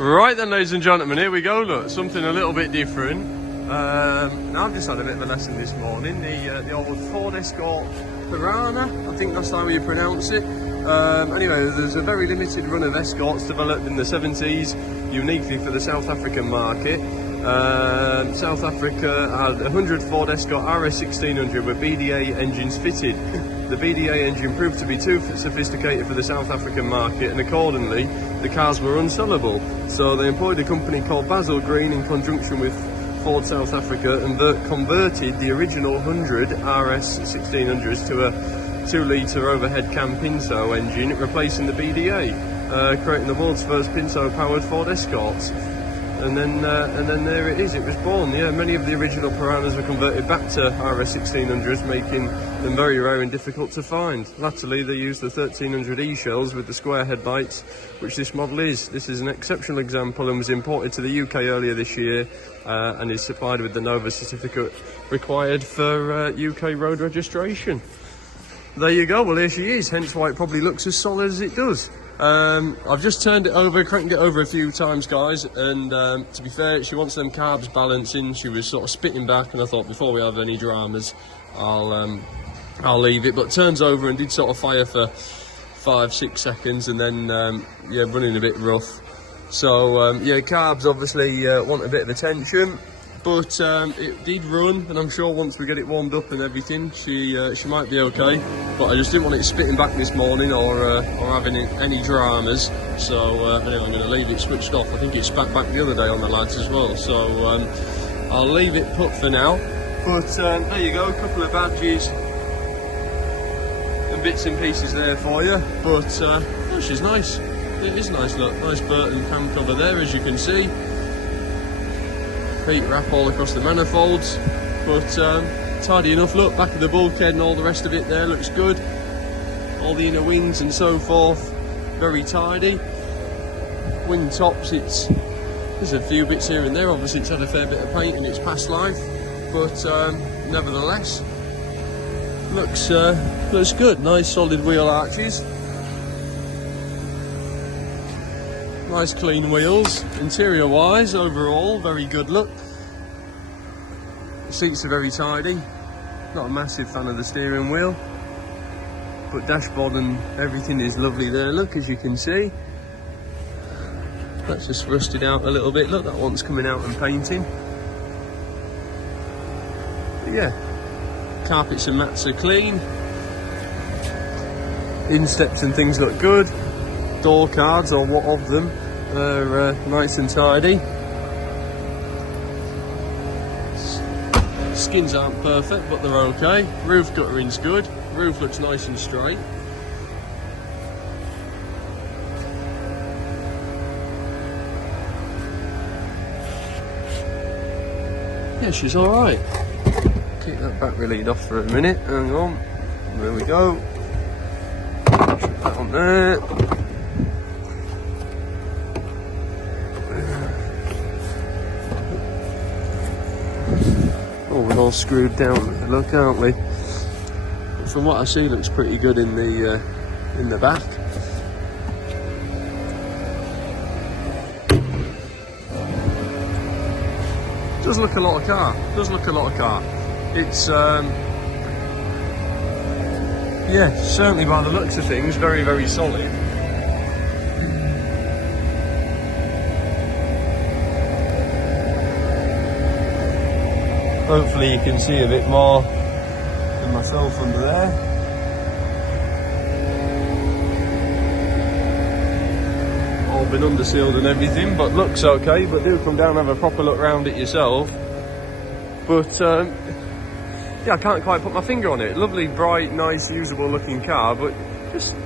Right then, ladies and gentlemen, here we go. Look, something a little bit different. Now I've just had a bit of a lesson this morning. The old Ford Escort Piranha, I think that's how you pronounce it. Anyway, there's a very limited run of Escorts developed in the 70s, uniquely for the South African market. South Africa had 100 Ford Escort RS 1600 with BDA engines fitted. The BDA engine proved to be too sophisticated for the South African market, and accordingly the cars were unsellable. So they employed a company called Basil Green in conjunction with Ford South Africa and converted the original 100 RS 1600s to a 2-litre overhead cam Pinto engine, replacing the BDA, creating the world's first Pinto powered Ford Escorts. And then there it is, it was born. Yeah, many of the original Piranhas were converted back to RS 1600s, making them very rare and difficult to find. Latterly, they used the 1300E shells with the square headlights, which this model is. This is an exceptional example and was imported to the UK earlier this year and is supplied with the Nova certificate required for UK road registration. There you go, well here she is, hence why it probably looks as solid as it does. I've just turned it over, cranked it over a few times, guys, and to be fair, she wants them carbs balancing. She was sort of spitting back, and I thought before we have any dramas, I'll leave it. But it turns over and did sort of fire for 5-6 seconds, and then yeah, running a bit rough. So yeah, carbs obviously want a bit of attention, but it did run, and I'm sure once we get it warmed up and everything, she might be okay. But I just didn't want it spitting back this morning or having any dramas. So anyway, I'm going to leave it switched off. I think it spat back the other day on the lads as well. So I'll leave it put for now. But there you go, a couple of badges and bits and pieces there for you. But oh, she's nice. It is nice, look, nice Burton cam cover there, as you can see. Heat wrap all across the manifolds, but tidy enough. Look, back of the bulkhead and all the rest of it there looks good. All the inner wings and so forth, very tidy. Wing tops, there's a few bits here and there. Obviously it's had a fair bit of paint in its past life, but nevertheless looks good. Nice solid wheel arches, nice clean wheels. Interior wise, overall very good look. The seats are very tidy. Not a massive fan of the steering wheel, but dashboard and everything is lovely there, look, as you can see. That's just rusted out a little bit. Look, that one's coming out and painting. But yeah, carpets and mats are clean. Insteps and things look good. Door cards, or what of them, are nice and tidy. Skins aren't perfect, but they're okay. Roof guttering's good. Roof looks nice and straight. Yeah, she's alright. Keep that battery lead off for a minute. Hang on. There we go. Put that on there. Oh, we're all screwed down. Look, aren't we? From what I see, looks pretty good in the back. Does look a lot of car. Does look a lot of car. It's yeah, certainly by the looks of things, very, very solid. Hopefully you can see a bit more than myself under there. All been undersealed and everything, but looks okay. But do come down and have a proper look around it yourself. But yeah, I can't quite put my finger on it. Lovely, bright, nice, usable looking car, but just